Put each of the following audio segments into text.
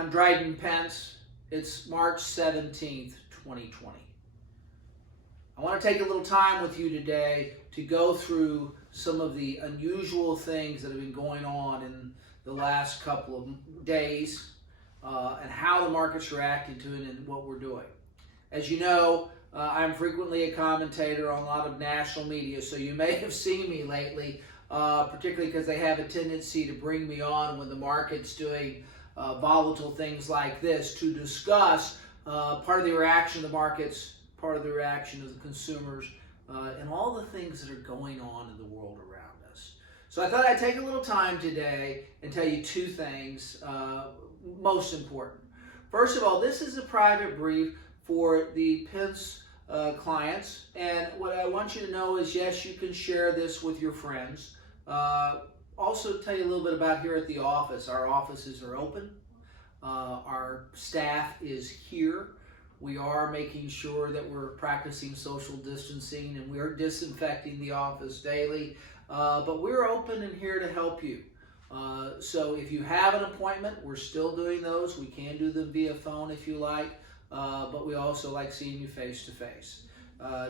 I'm Dryden Pence. It's March 17th, 2020. I want to take a little time with you today to go through some of the unusual things that have been going on in the last couple of days and how the market's reacting to it and what we're doing. As you know, I'm frequently a commentator on a lot of national media, so you may have seen me lately, particularly because they have a tendency to bring me on when the market's doing volatile things like this to discuss part of the reaction of the markets, part of the reaction of the consumers, and all the things that are going on in the world around us. So I thought I'd take a little time today and tell you two things, most important. First of all, this is a private brief for the Pence clients, and what I want you to know is, yes, you can share this with your friends. Also tell you a little bit about here at the office. Our offices are open. Our staff is here. We are making sure that we're practicing social distancing and we're disinfecting the office daily. But we're open and here to help you. So if you have an appointment, we're still doing those. We can do them via phone if you like, but we also like seeing you face to face.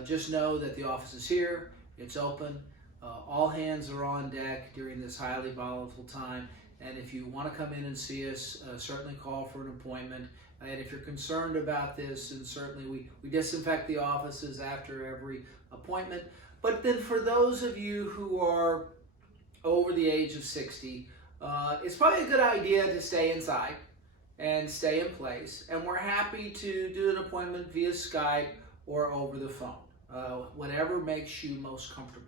Just know that the office is here. It's open. All hands are on deck during this highly volatile time. And if you want to come in and see us, certainly call for an appointment. And if you're concerned about this, and certainly we disinfect the offices after every appointment. But then for those of you who are over the age of 60, it's probably a good idea to stay inside and stay in place. And we're happy to do an appointment via Skype or over the phone, whatever makes you most comfortable.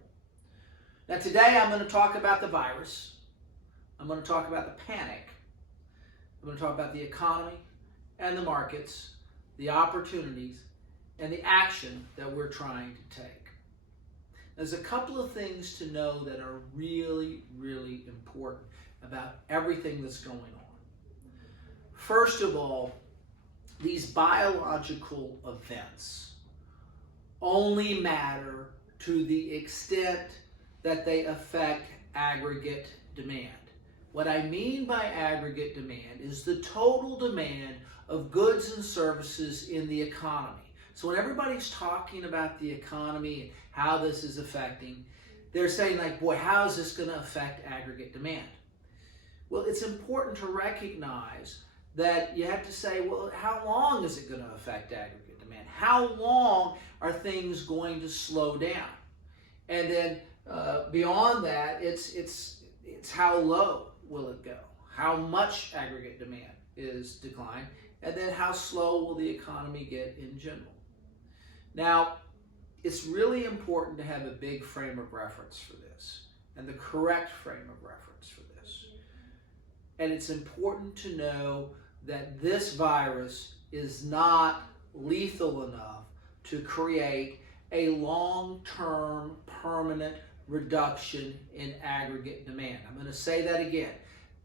Now today I'm going to talk about the virus. I'm going to talk about the panic. I'm going to talk about the economy and the markets, the opportunities, and the action that we're trying to take. There's a couple of things to know that are really, really important about everything that's going on. First of all, these biological events only matter to the extent that they affect aggregate demand. What I mean by aggregate demand is the total demand of goods and services in the economy. So when everybody's talking about the economy and how this is affecting, they're saying like, boy, how is this going to affect aggregate demand? Well, it's important to recognize that you have to say, well, how long is it going to affect aggregate demand? How long are things going to slow down? And then beyond that, it's how low will it go? How much aggregate demand is declined? And then how slow will the economy get in general? Now, it's really important to have a big frame of reference for this and the correct frame of reference for this. And it's important to know that this virus is not lethal enough to create a long-term permanent reduction in aggregate demand. I'm going to say that again.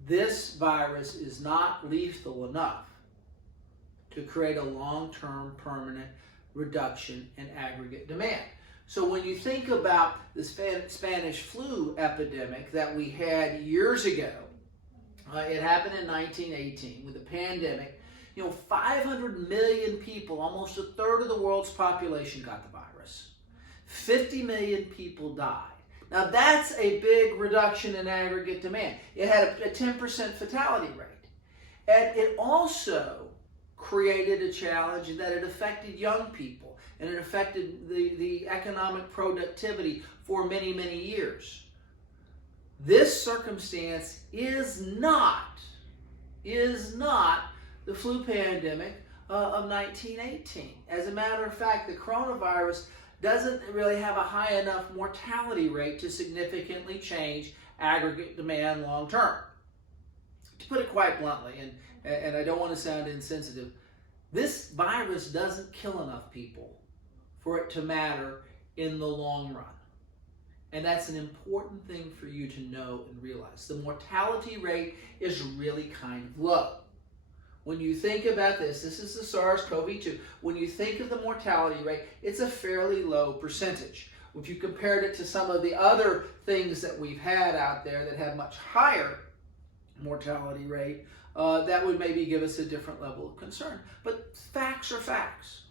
This virus is not lethal enough to create a long-term permanent reduction in aggregate demand. So when you think about the Spanish flu epidemic that we had years ago, it happened in 1918 with a pandemic. 500 million people, almost a third of the world's population, got the virus. 50 million people died. Now that's a big reduction in aggregate demand. It had a 10% fatality rate. And it also created a challenge in that it affected young people and it affected the economic productivity for many, many years. This circumstance is not the flu pandemic of 1918. As a matter of fact, the coronavirus doesn't really have a high enough mortality rate to significantly change aggregate demand long term. To put it quite bluntly, and I don't want to sound insensitive, this virus doesn't kill enough people for it to matter in the long run. And that's an important thing for you to know and realize. The mortality rate is really kind of low. When you think about this is the SARS-CoV-2. When you think of the mortality rate, it's a fairly low percentage. If you compared it to some of the other things that we've had out there that have much higher mortality rate, that would maybe give us a different level of concern. But facts are facts.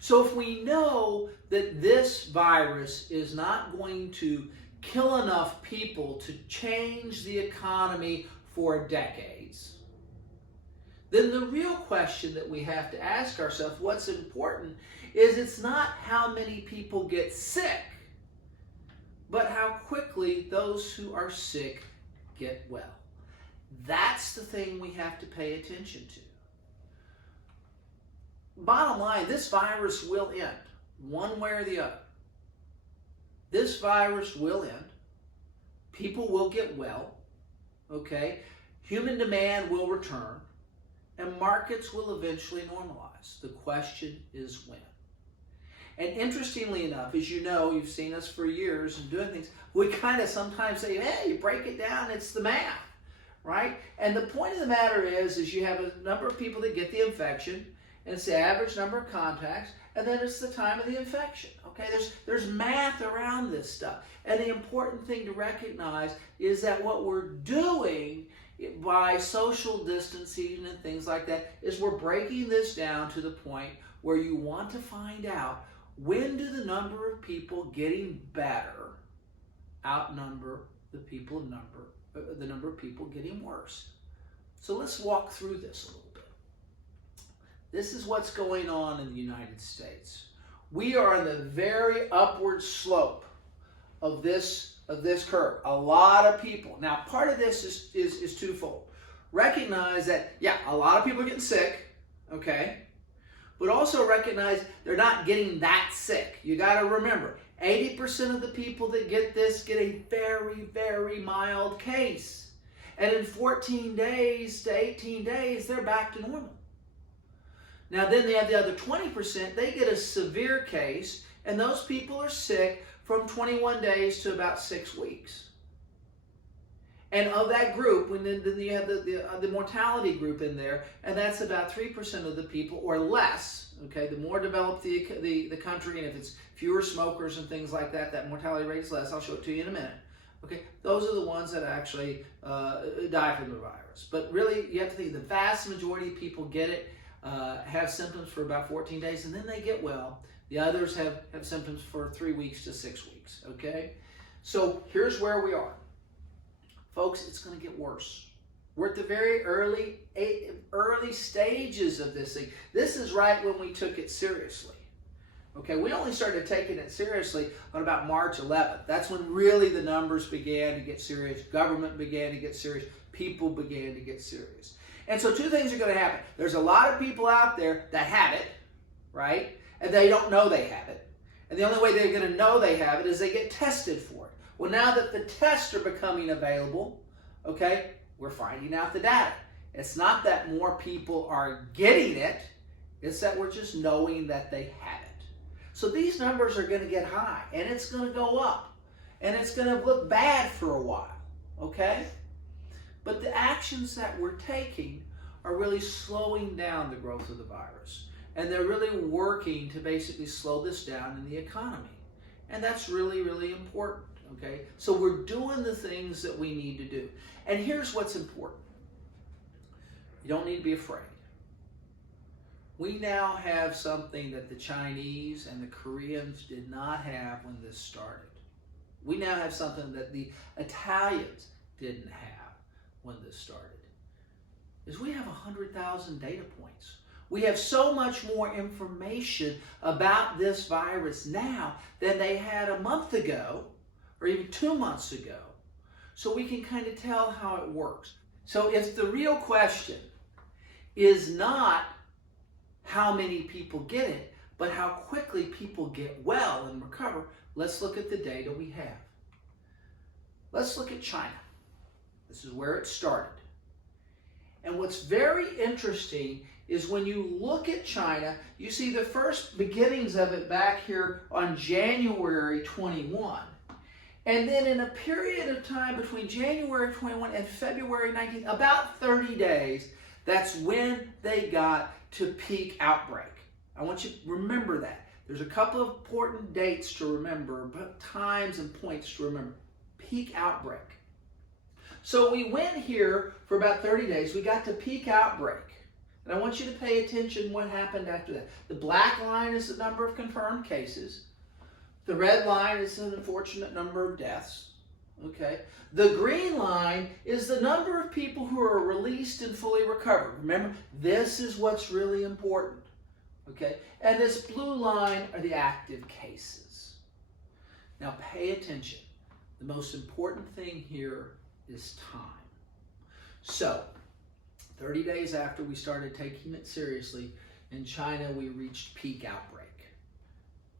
So if we know that this virus is not going to kill enough people to change the economy for decades, then the real question that we have to ask ourselves, what's important, is it's not how many people get sick, but how quickly those who are sick get well. That's the thing we have to pay attention to. Bottom line, this virus will end, one way or the other. This virus will end. People will get well, okay? Human demand will return, and markets will eventually normalize. The question is when. And interestingly enough, as you know, you've seen us for years and doing things, we kind of sometimes say, hey, you break it down, it's the math, right? And the point of the matter is you have a number of people that get the infection, and it's the average number of contacts, and then it's the time of the infection, okay? There's math around this stuff. And the important thing to recognize is that what we're doing by social distancing and things like that is we're breaking this down to the point where you want to find out, when do the number of people getting better outnumber the number of people getting worse? So let's walk through this a little bit. This is what's going on in the United States. We are on the very upward slope of this curve. A lot of people. Now, part of this is twofold. Recognize that, yeah, a lot of people are getting sick, okay? But also recognize they're not getting that sick. You got to remember, 80% of the people that get this get a very, very mild case. And in 14 days to 18 days, they're back to normal. Now then they have the other 20%, they get a severe case, and those people are sick from 21 days to about 6 weeks. And of that group, then you have the mortality group in there, and that's about 3% of the people or less. Okay, the more developed the country, and if it's fewer smokers and things like that, that mortality rate is less. I'll show it to you in a minute. Okay, those are the ones that actually die from the virus. But really, you have to think the vast majority of people get it, have symptoms for about 14 days, and then they get well. The others have symptoms for 3 weeks to 6 weeks. Okay, so here's where we are. Folks, it's going to get worse. We're at the very early stages of this thing. This is right when we took it seriously. Okay, we only started taking it seriously on about March 11th. That's when really the numbers began to get serious. Government began to get serious. People began to get serious. And so two things are going to happen. There's a lot of people out there that have it, right? And they don't know they have it. And the only way they're going to know they have it is they get tested for it. Well, now that the tests are becoming available, okay, we're finding out the data. It's not that more people are getting it, it's that we're just knowing that they have it. So these numbers are going to get high, and it's going to go up, and it's going to look bad for a while, okay? But the actions that we're taking are really slowing down the growth of the virus, and they're really working to basically slow this down in the economy. And that's really, really important. Okay, so we're doing the things that we need to do. And here's what's important. You don't need to be afraid. We now have something that the Chinese and the Koreans did not have when this started. We now have something that the Italians didn't have when this started. Is we have 100,000 data points. We have so much more information about this virus now than they had a month ago, or even 2 months ago, so we can kind of tell how it works. So if the real question is not how many people get it, but how quickly people get well and recover, let's look at the data we have. Let's look at China. This is where it started. And what's very interesting is when you look at China, you see the first beginnings of it back here on January 21. And then in a period of time between January 21 and February 19, about 30 days, that's when they got to peak outbreak. I want you to remember that. There's a couple of important dates to remember, but times and points to remember. Peak outbreak. So we went here for about 30 days. We got to peak outbreak. And I want you to pay attention what happened after that. The black line is the number of confirmed cases. The red line is an unfortunate number of deaths. Okay. The green line is the number of people who are released and fully recovered. Remember, this is what's really important. Okay. And this blue line are the active cases. Now pay attention. The most important thing here is time. So, 30 days after we started taking it seriously, in China we reached peak outbreak.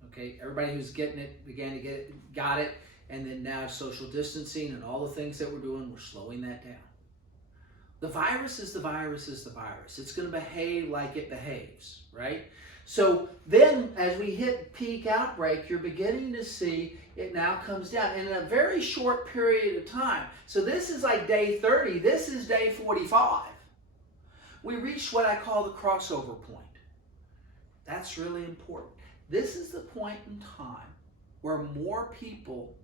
Okay, everybody who's getting it began to get it, got it, and then now social distancing and all the things that we're doing, we're slowing that down. The virus is the virus is the virus. It's going to behave like it behaves, right? So then as we hit peak outbreak, you're beginning to see it now comes down in a very short period of time. So this is like day 30. This is day 45. We reached what I call the crossover point. That's really important. This is the point in time where more people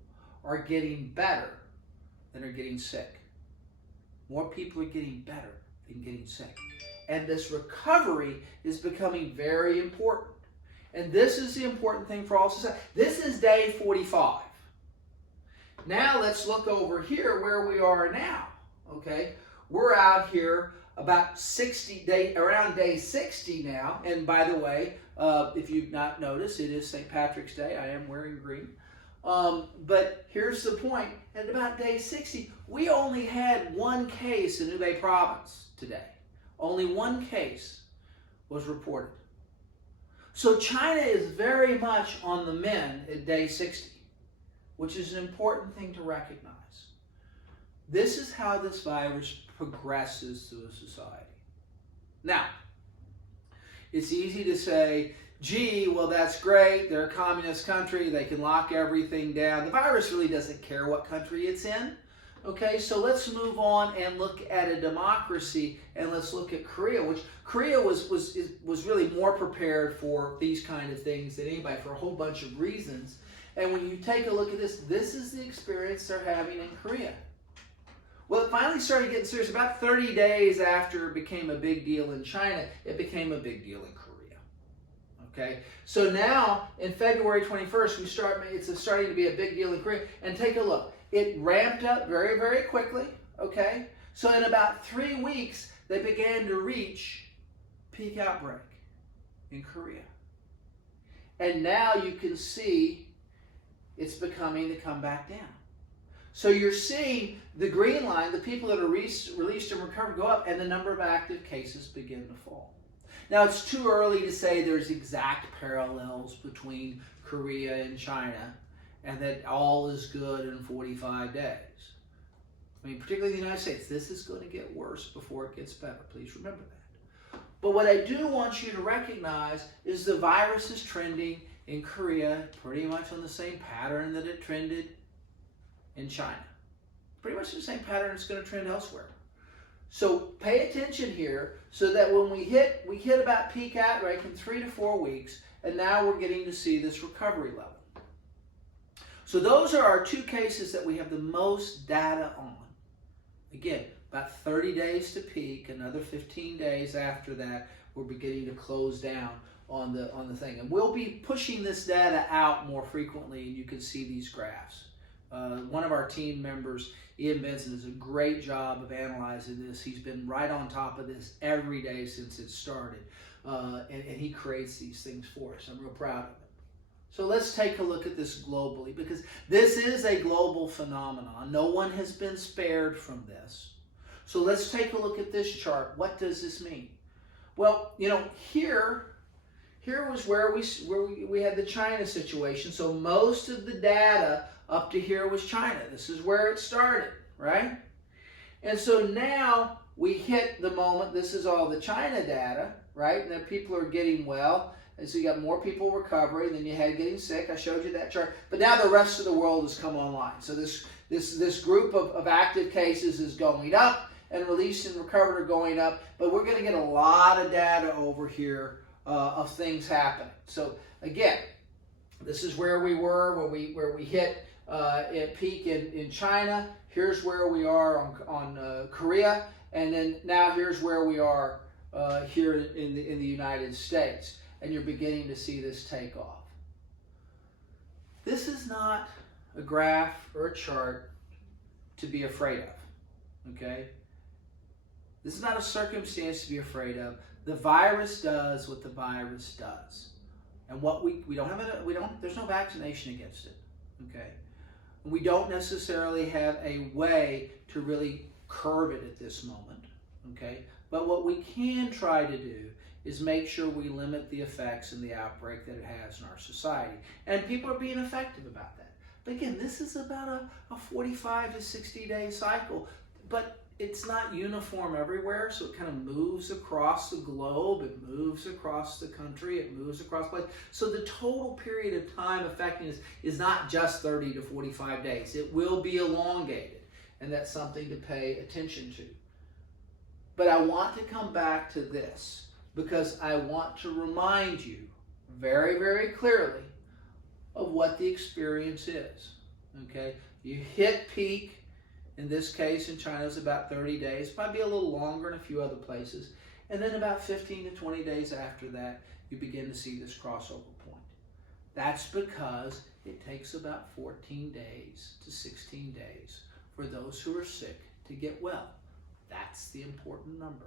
are getting better than are getting sick. More people are getting better than getting sick. And this recovery is becoming very important. And this is the important thing for all society. This is day 45. Now let's look over here where we are now. Okay, we're out here about 60 day, around day 60 now. And by the way, if you've not noticed, it is St. Patrick's Day. I am wearing green. But here's the point. At about day 60, we only had one case in Hubei province today. Only one case was reported. So China is very much on the mend at day 60, which is an important thing to recognize. This is how this virus progresses through a society. Now, it's easy to say, gee, well, that's great. They're a communist country. They can lock everything down. The virus really doesn't care what country it's in. Okay, so let's move on and look at a democracy, and let's look at Korea, which Korea was really more prepared for these kind of things than anybody for a whole bunch of reasons. And when you take a look at this, this is the experience they're having in Korea. Well, it finally started getting serious. About 30 days after it became a big deal in China, it became a big deal in Korea. Okay, so now in February 21st, it's starting to be a big deal in Korea. And take a look. It ramped up very, very quickly, okay? So in about 3 weeks, they began to reach peak outbreak in Korea. And now you can see it's becoming to come back down. So you're seeing the green line, the people that are released and recovered go up, and the number of active cases begin to fall. Now, it's too early to say there's exact parallels between Korea and China, and that all is good in 45 days. I mean, particularly in the United States, this is going to get worse before it gets better. Please remember that. But what I do want you to recognize is the virus is trending in Korea pretty much on the same pattern that it trended in China. Pretty much the same pattern it's going to trend elsewhere. So pay attention here so that when we hit about peak outbreak in 3 to 4 weeks, and now we're getting to see this recovery level. So those are our 2 cases that we have the most data on. Again, about 30 days to peak, another 15 days after that, we're beginning to close down on the thing. And we'll be pushing this data out more frequently, and you can see these graphs. One of our team members, Ian Benson, does a great job of analyzing this. He's been right on top of this every day since it started. And he creates these things for us. I'm real proud of it. So let's take a look at this globally, because this is a global phenomenon. No one has been spared from this. So let's take a look at this chart. What does this mean? Well, you know, here was where we had the China situation. So most of the data up to here was China. This is where it started, right? And so now we hit the moment. This is all the China data, right? And then people are getting well. And so you got more people recovering than you had getting sick. I showed you that chart. But now the rest of the world has come online. So this group of active cases is going up, and released and recovered are going up. But we're going to get a lot of data over here of things happening. So again, this is where we were where we hit at peak in China. here's where we are on Korea, and then now here's where we are here in the United States, and you're beginning to see this take off. This is not a graph or a chart to be afraid of, okay? This is not a circumstance to be afraid of. The virus does what the virus does. And what there's no vaccination against it, okay? We don't necessarily have a way to really curb it at this moment, okay? But what we can try to do is make sure we limit the effects and the outbreak that it has in our society. And people are being effective about that. But again, this is about a 45 to 60 day cycle, but it's not uniform everywhere, so it kind of moves across the globe, it moves across the country, it moves across place. So the total period of time affecting us is not just 30 to 45 days. It will be elongated, and that's something to pay attention to. But I want to come back to this because I want to remind you very, very clearly of what the experience is, okay? You hit peak. In this case, in China, it's about 30 days. Might be a little longer in a few other places. And then about 15 to 20 days after that, you begin to see this crossover point. That's because it takes about 14 days to 16 days for those who are sick to get well. That's the important number.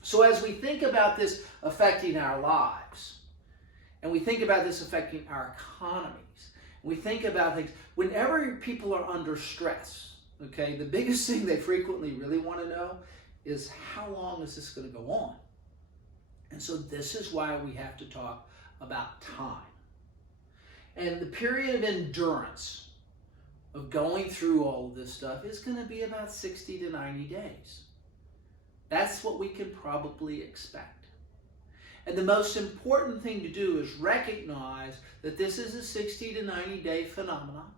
So as we think about this affecting our lives, and we think about this affecting our economies, we think about things, whenever people are under stress, okay, the biggest thing they frequently really want to know is how long is this going to go on? And so this is why we have to talk about time. And the period of endurance of going through all of this stuff is going to be about 60 to 90 days. That's what we can probably expect. And the most important thing to do is recognize that this is a 60 to 90 day phenomenon.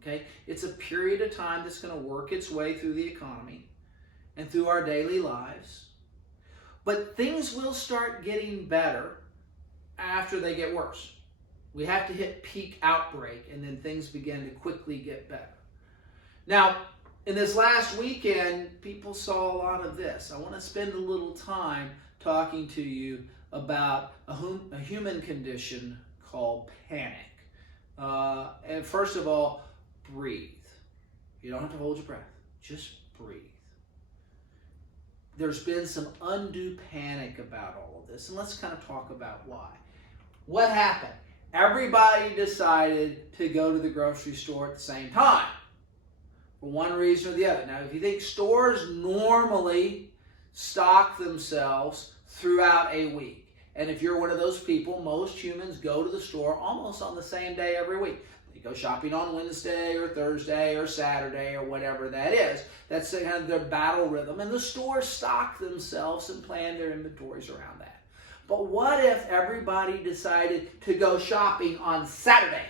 Okay, it's a period of time that's going to work its way through the economy and through our daily lives. But things will start getting better after they get worse. We have to hit peak outbreak, and then things begin to quickly get better. Now, in this last weekend, people saw a lot of this. I want to spend a little time talking to you about a human condition called panic. And first of all, breathe. You don't have to hold your breath. Just breathe. There's been some undue panic about all of this, and let's kind of talk about why. What happened? Everybody decided to go to the grocery store at the same time for one reason or the other. Now, if you think stores normally stock themselves throughout a week, and if you're one of those people, most humans go to the store almost on the same day every week. They go shopping on Wednesday or Thursday or Saturday or whatever that is. That's kind of their battle rhythm. And the stores stock themselves and plan their inventories around that. But what if everybody decided to go shopping on Saturday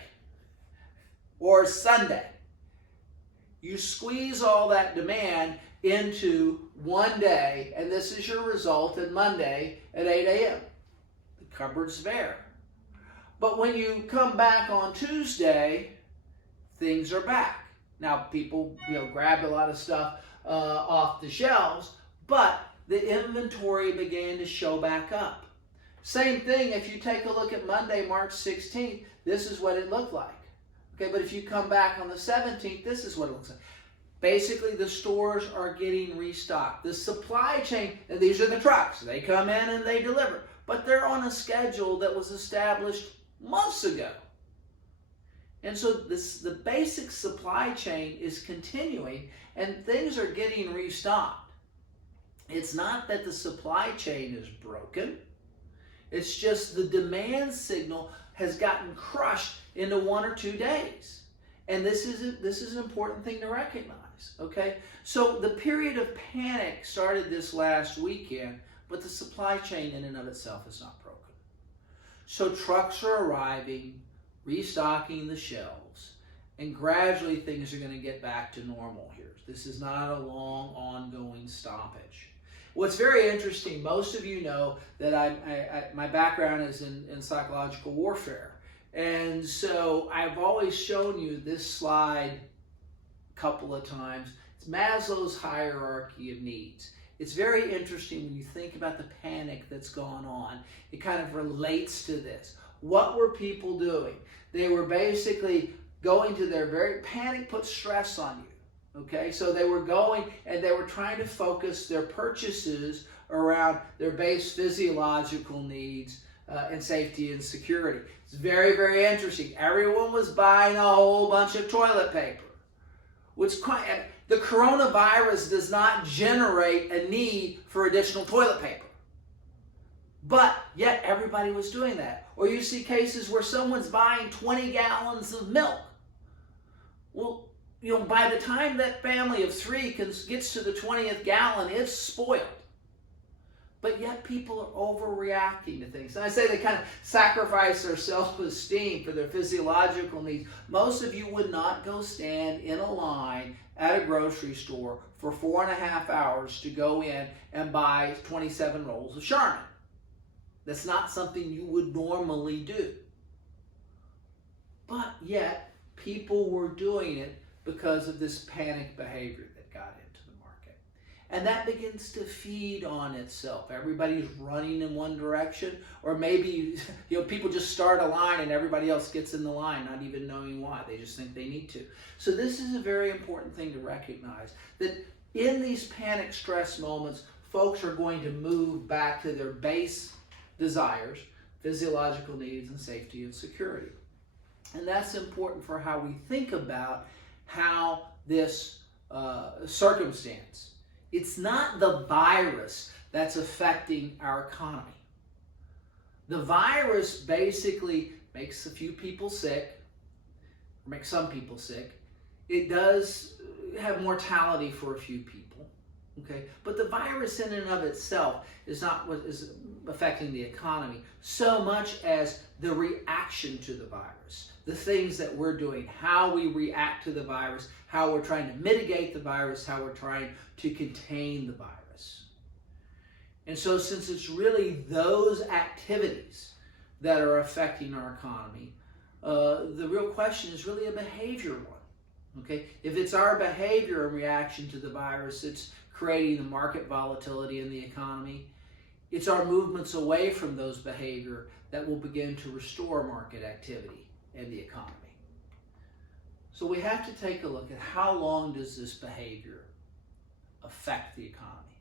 or Sunday? You squeeze all that demand into one day, and this is your result on Monday at 8 a.m. The cupboard's bare. But when you come back on Tuesday, things are back. Now, people grabbed a lot of stuff off the shelves, but the inventory began to show back up. Same thing if you take a look at Monday, March 16th, this is what it looked like. Okay, but if you come back on the 17th, this is what it looks like. Basically, the stores are getting restocked. The supply chain, and these are the trucks. They come in and they deliver. But they're on a schedule that was established months ago. And so the basic supply chain is continuing, and things are getting restocked. It's not that the supply chain is broken. It's just the demand signal has gotten crushed into 1 or 2 days. And this is an important thing to recognize, okay? So the period of panic started this last weekend, but the supply chain in and of itself is not broken. So trucks are arriving, restocking the shelves, and gradually things are going to get back to normal here. This is not a long, ongoing stoppage. What's very interesting, most of you know that my background is in psychological warfare. And so I've always shown you this slide couple of times. It's Maslow's hierarchy of needs. It's very interesting when you think about the panic that's gone on. It kind of relates to this. What were people doing? They were basically going to panic puts stress on you. Okay, so they were going and they were trying to focus their purchases around their base physiological needs and safety and security. It's very, very interesting. Everyone was buying a whole bunch of toilet paper. The coronavirus does not generate a need for additional toilet paper. But yet everybody was doing that. Or you see cases where someone's buying 20 gallons of milk. Well, by the time that family of 3 gets to the 20th gallon, it's spoiled. But yet people are overreacting to things. And I say they kind of sacrifice their self-esteem for their physiological needs. Most of you would not go stand in a line at a grocery store for 4.5 hours to go in and buy 27 rolls of Charmin. That's not something you would normally do. But yet people were doing it because of this panic behavior that got into the market. And that begins to feed on itself. Everybody's running in one direction, or maybe people just start a line and everybody else gets in the line, not even knowing why. They just think they need to. So this is a very important thing to recognize, that in these panic stress moments, folks are going to move back to their base desires, physiological needs, and safety and security. And that's important for how we think about how this circumstance. It's not the virus that's affecting our economy. The virus basically makes a few people sick, or makes some people sick. It does have mortality for a few people, okay? But the virus in and of itself is not what is affecting the economy so much as the reaction to the virus. The things that we're doing, how we react to the virus, how we're trying to mitigate the virus, how we're trying to contain the virus. And so since it's really those activities that are affecting our economy, the real question is really a behavior one. Okay? If it's our behavior in reaction to the virus, it's creating the market volatility in the economy. It's our movements away from those behavior that will begin to restore market activity and the economy. So we have to take a look at how long does this behavior affect the economy.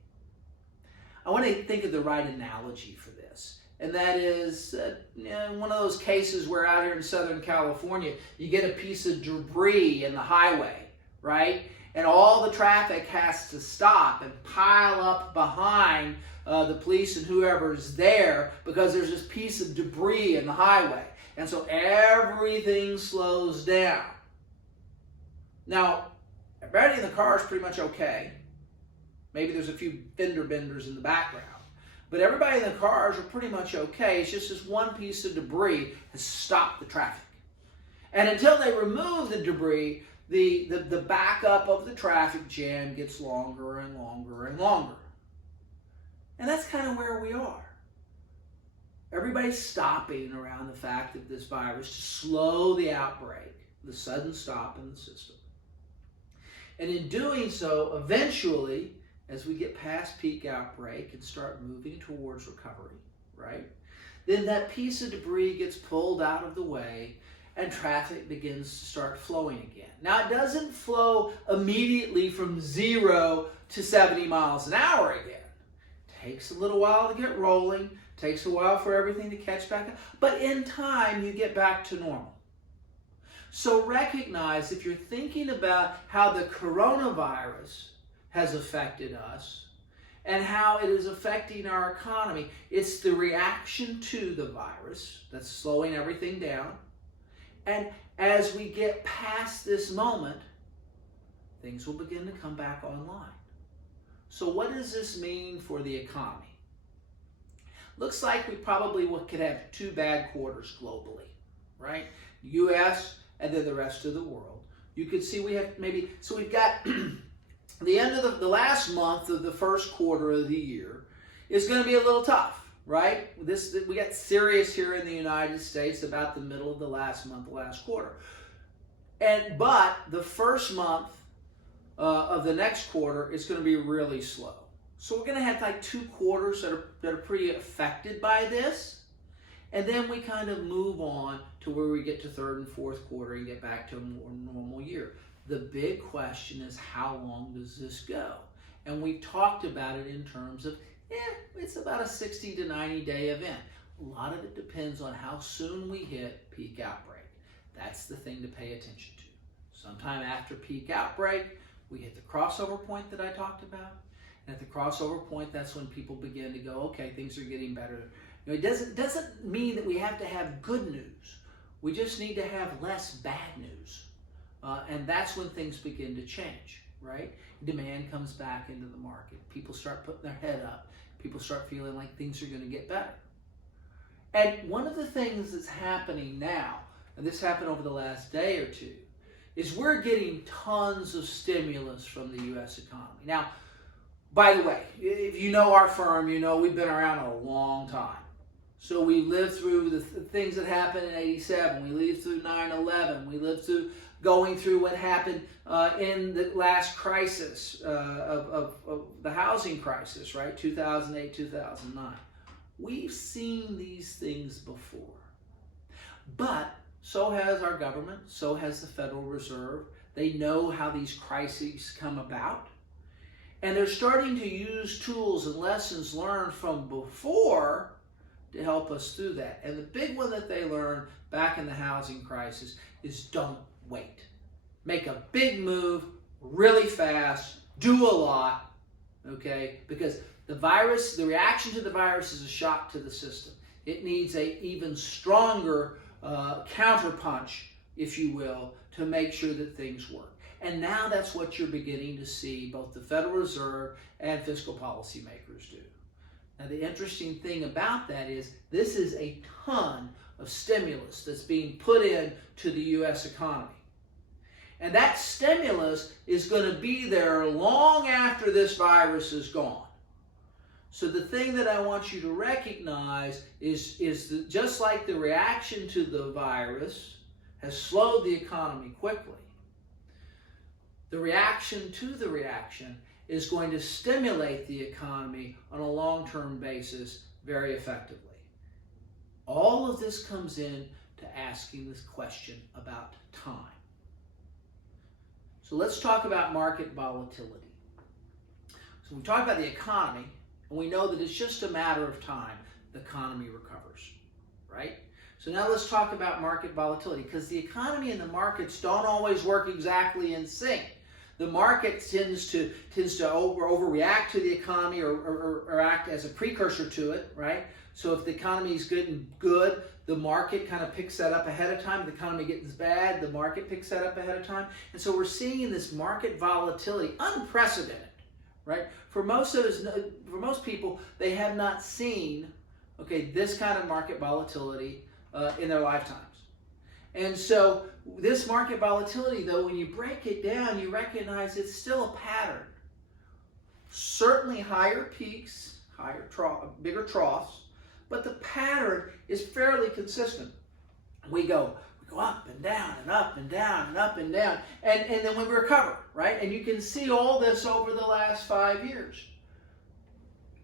I want to think of the right analogy for this, and that is one of those cases where out here in Southern California, you get a piece of debris in the highway, right? And all the traffic has to stop and pile up behind the police and whoever's there because there's this piece of debris in the highway. And so everything slows down. Now, everybody in the car is pretty much okay. Maybe there's a few fender benders in the background. But everybody in the cars are pretty much okay. It's just this one piece of debris has stopped the traffic. And until they remove the debris, the backup of the traffic jam gets longer and longer and longer. And that's kind of where we are. Everybody's stopping around the fact of this virus to slow the outbreak, the sudden stop in the system. And in doing so, eventually, as we get past peak outbreak and start moving towards recovery, right? Then that piece of debris gets pulled out of the way and traffic begins to start flowing again. Now, it doesn't flow immediately from 0 to 70 miles an hour again. It takes a little while to get rolling, takes a while for everything to catch back up, but in time, you get back to normal. So recognize, if you're thinking about how the coronavirus has affected us and how it is affecting our economy, it's the reaction to the virus that's slowing everything down. And as we get past this moment, things will begin to come back online. So what does this mean for the economy? Looks like we probably could have 2 bad quarters globally, right? U.S. and then the rest of the world. You could see we have maybe, so we've got the end of the last month of the first quarter of the year is going to be a little tough, right? We got serious here in the United States about the middle of the last month, the last quarter. But the first month of the next quarter, it's going to be really slow. So we're going to have like 2 quarters that are pretty affected by this. And then we kind of move on to where we get to 3rd and 4th quarter and get back to a more normal year. The big question is, how long does this go? And we've talked about it in terms of, it's about a 60 to 90 day event. A lot of it depends on how soon we hit peak outbreak. That's the thing to pay attention to. Sometime after peak outbreak, we hit the crossover point that I talked about. And at the crossover point, that's when people begin to go, okay, things are getting better. It doesn't mean that we have to have good news. We just need to have less bad news. And that's when things begin to change, right? Demand comes back into the market. People start putting their head up. People start feeling like things are going to get better. And one of the things that's happening now, and this happened over the last day or two, is we're getting tons of stimulus from the U.S. economy. Now, by the way, if you know our firm, you know we've been around a long time. So we lived through the things that happened in '87. We lived through 9/11. We lived through going through what happened in the last crisis of the housing crisis, right? 2008, 2009. We've seen these things before. But so has our government, so has the Federal Reserve. They know how these crises come about. And they're starting to use tools and lessons learned from before to help us through that. And the big one that they learned back in the housing crisis is don't wait. Make a big move really fast, do a lot, okay? Because the virus, the reaction to the virus is a shock to the system. It needs an even stronger counterpunch, if you will, to make sure that things work. And now that's what you're beginning to see both the Federal Reserve and fiscal policymakers do. Now, the interesting thing about that is this is a ton of stimulus that's being put into the U.S. economy. And that stimulus is going to be there long after this virus is gone. So the thing that I want you to recognize is that just like the reaction to the virus has slowed the economy quickly, the reaction to the reaction is going to stimulate the economy on a long-term basis very effectively. All of this comes in to asking this question about time. So let's talk about market volatility. So we talk about the economy, and we know that it's just a matter of time the economy recovers, right? So now let's talk about market volatility, because the economy and the markets don't always work exactly in sync. The market tends to overreact to the economy or act as a precursor to it, right? So if the economy is good, the market kind of picks that up ahead of time. If the economy gets bad, the market picks that up ahead of time. And so we're seeing this market volatility, unprecedented, right? For most people, they have not seen, this kind of market volatility in their lifetimes. And so this market volatility, though, when you break it down, you recognize it's still a pattern. Certainly higher peaks, bigger troughs, but the pattern is fairly consistent. We go up and down and up and down and up and down, and then we recover, right? And you can see all this over the last 5 years.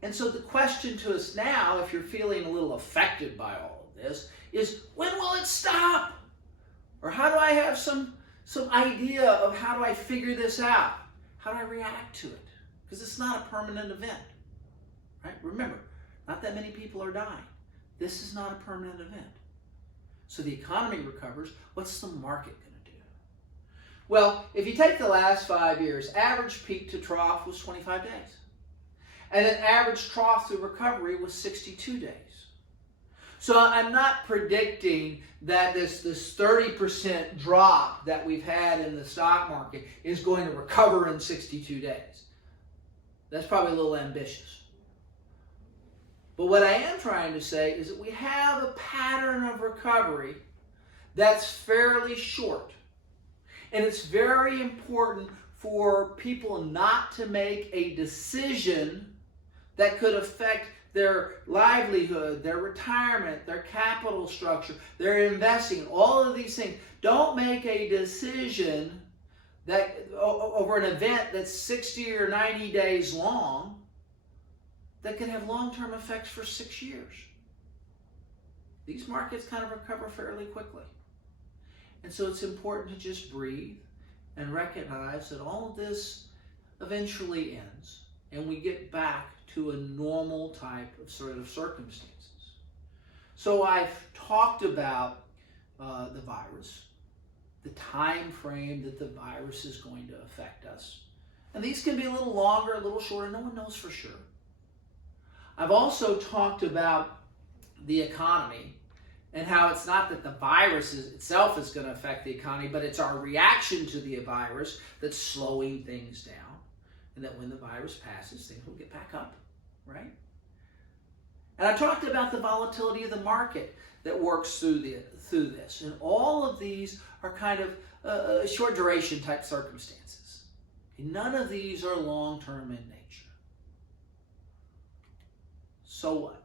And so the question to us now, if you're feeling a little affected by all of this, is when will it stop? Or how do I have some idea of how do I figure this out? How do I react to it? Because it's not a permanent event, right? Remember, not that many people are dying. This is not a permanent event. So the economy recovers. What's the market going to do? Well, if you take the last 5 years, average peak to trough was 25 days. And then average trough to recovery was 62 days. So I'm not predicting that this 30% drop that we've had in the stock market is going to recover in 62 days. That's probably a little ambitious. But what I am trying to say is that we have a pattern of recovery that's fairly short. And it's very important for people not to make a decision that could affect their livelihood, their retirement, their capital structure, their investing, all of these things. Don't make a decision that over an event that's 60 or 90 days long that can have long-term effects for 6 years. These markets kind of recover fairly quickly. And so it's important to just breathe and recognize that all of this eventually ends and we get back to a normal type of sort of circumstances. So I've talked about the virus, the time frame that the virus is going to affect us. And these can be a little longer, a little shorter, no one knows for sure. I've also talked about the economy and how it's not that the virus itself is going to affect the economy, but it's our reaction to the virus that's slowing things down. And that when the virus passes, things will get back up, right? And I talked about the volatility of the market that works through this. And all of these are kind of short duration type circumstances. And none of these are long-term in nature. So what?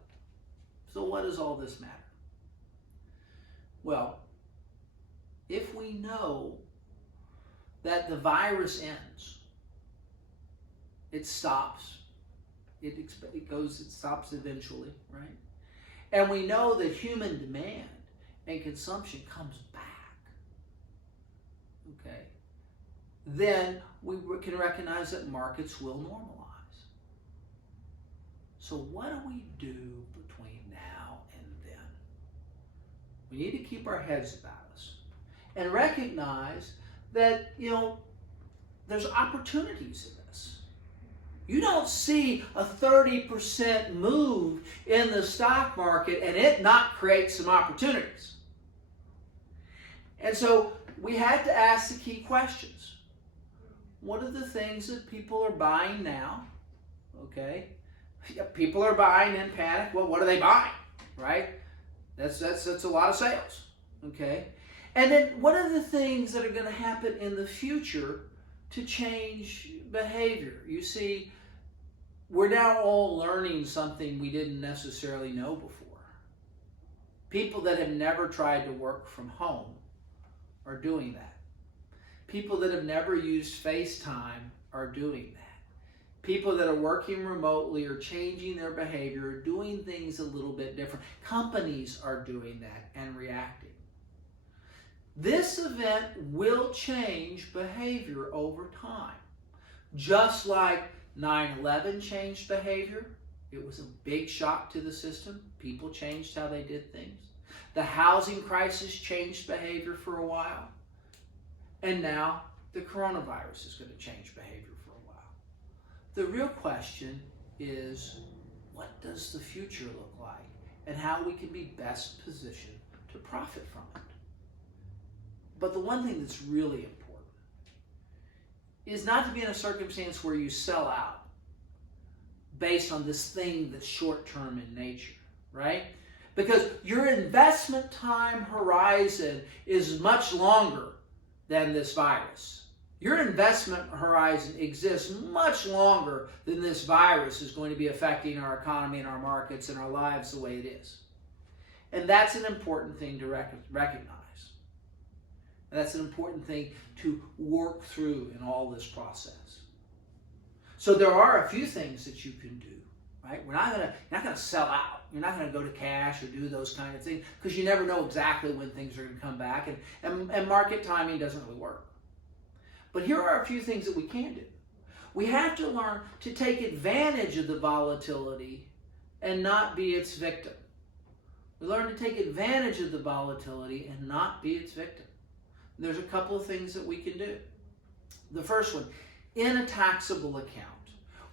So what does all this matter? Well, if we know that the virus ends, it stops. It stops eventually, right? And we know that human demand and consumption comes back, okay? Then we can recognize that markets will normalize. So what do we do between now and then? We need to keep our heads about us and recognize that, there's opportunities in this. You don't see a 30% move in the stock market and it not create some opportunities. And so we had to ask the key questions. What are the things that people are buying now? Okay. People are buying in panic. Well, what are they buying? Right? That's a lot of sales. Okay. And then what are the things that are going to happen in the future to change behavior? You see, we're now all learning something we didn't necessarily know before. People that have never tried to work from home are doing that. People that have never used FaceTime are doing that. People that are working remotely are changing their behavior, doing things a little bit different. Companies are doing that and reacting. This event will change behavior over time. Just like 9/11 changed behavior, it was a big shock to the system. People changed how they did things. The housing crisis changed behavior for a while. And now the coronavirus is going to change behavior for a while. The real question is, what does the future look like? And how we can be best positioned to profit from it. But the one thing that's really important is not to be in a circumstance where you sell out based on this thing that's short-term in nature, right? Because your investment time horizon is much longer than this virus. Your investment horizon exists much longer than this virus is going to be affecting our economy and our markets and our lives the way it is. And that's an important thing to recognize. And that's an important thing to work through in all this process. So there are a few things that you can do, right? You're not going to sell out. You're not going to go to cash or do those kind of things because you never know exactly when things are going to come back. And market timing doesn't really work. But here are a few things that we can do. We have to learn to take advantage of the volatility and not be its victim. We learn to take advantage of the volatility and not be its victim. There's a couple of things that we can do. The first one, in a taxable account,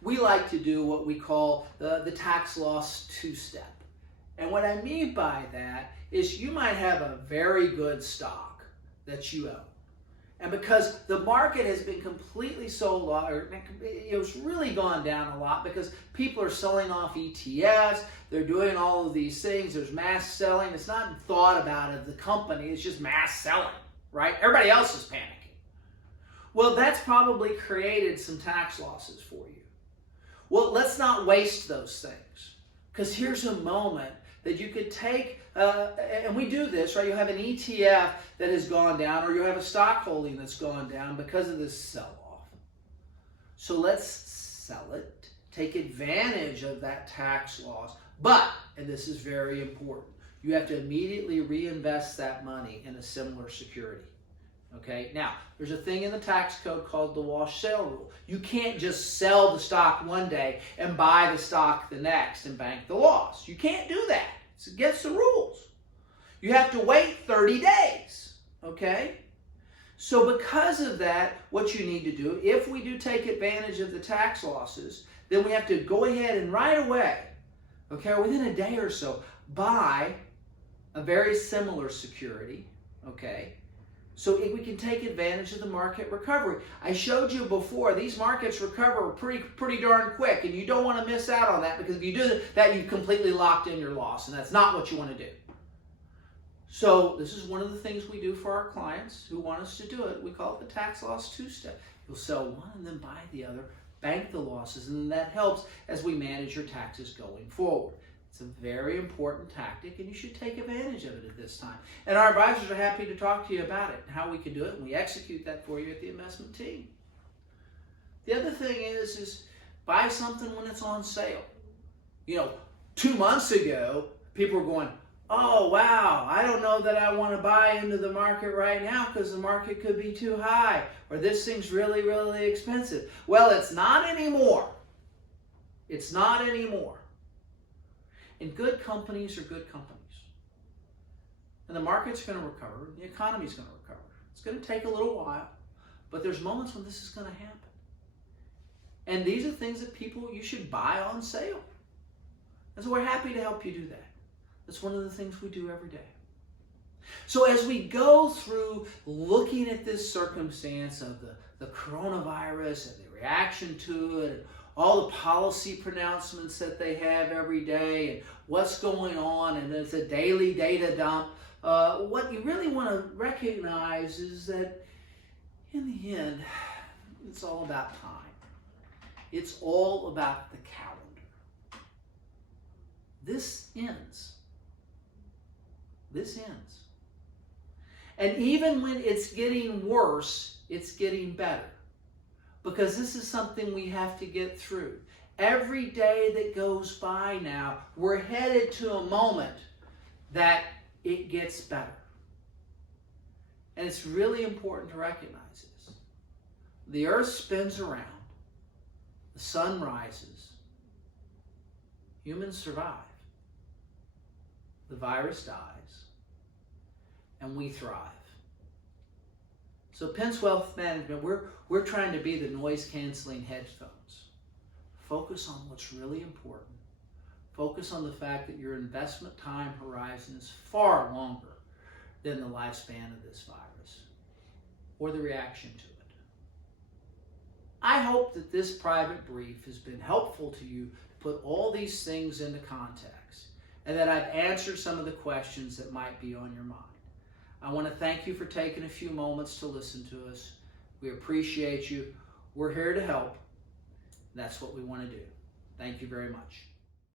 we like to do what we call the tax loss two-step. And what I mean by that is you might have a very good stock that you own. And because the market has been completely sold off, or it's really gone down a lot because people are selling off ETFs, they're doing all of these things, there's mass selling. It's not thought about as the company, it's just mass selling. Right? Everybody else is panicking. Well, that's probably created some tax losses for you. Well, let's not waste those things. Because here's a moment that you could take, and we do this, right? You have an ETF that has gone down, or you have a stock holding that's gone down because of this sell-off. So let's sell it, take advantage of that tax loss. But, and this is very important, you have to immediately reinvest that money in a similar security. Okay, now there's a thing in the tax code called the wash sale rule. You can't just sell the stock one day and buy the stock the next and bank the loss. You can't do that. It's against the rules. You have to wait 30 days. Okay? So because of that, what you need to do, if we do take advantage of the tax losses, then we have to go ahead and right away, okay, within a day or so, buy a very similar security, okay, so we can take advantage of the market recovery. I showed you before, these markets recover pretty darn quick, and you don't want to miss out on that, because if you do that, you've completely locked in your loss, and that's not what you want to do. So this is one of the things we do for our clients who want us to do it. We call it the tax loss two-step. You'll sell one and then buy the other, bank the losses, and then that helps as we manage your taxes going forward. It's a very important tactic, and you should take advantage of it at this time. And our advisors are happy to talk to you about it and how we can do it, and we execute that for you at the investment team. The other thing is buy something when it's on sale. 2 months ago, people were going, oh, wow, I don't know that I want to buy into the market right now because the market could be too high, or this thing's really, really expensive. Well, it's not anymore. It's not anymore. And good companies are good companies. And the market's going to recover. The economy's going to recover. It's going to take a little while, but there's moments when this is going to happen. And these are things that you should buy on sale. And so we're happy to help you do that. That's one of the things we do every day. So as we go through looking at this circumstance of the coronavirus and the reaction to it, and all the policy pronouncements that they have every day, and what's going on, and it's a daily data dump, what you really want to recognize is that in the end, it's all about time. It's all about the calendar. This ends. This ends. And even when it's getting worse, it's getting better. Because this is something we have to get through. Every day that goes by now, we're headed to a moment that it gets better. And it's really important to recognize this. The earth spins around. The sun rises. Humans survive. The virus dies. And we thrive. So Pence Wealth Management, we're trying to be the noise-canceling headphones. Focus on what's really important. Focus on the fact that your investment time horizon is far longer than the lifespan of this virus or the reaction to it. I hope that this private brief has been helpful to you to put all these things into context, and that I've answered some of the questions that might be on your mind. I want to thank you for taking a few moments to listen to us. We appreciate you. We're here to help. That's what we want to do. Thank you very much.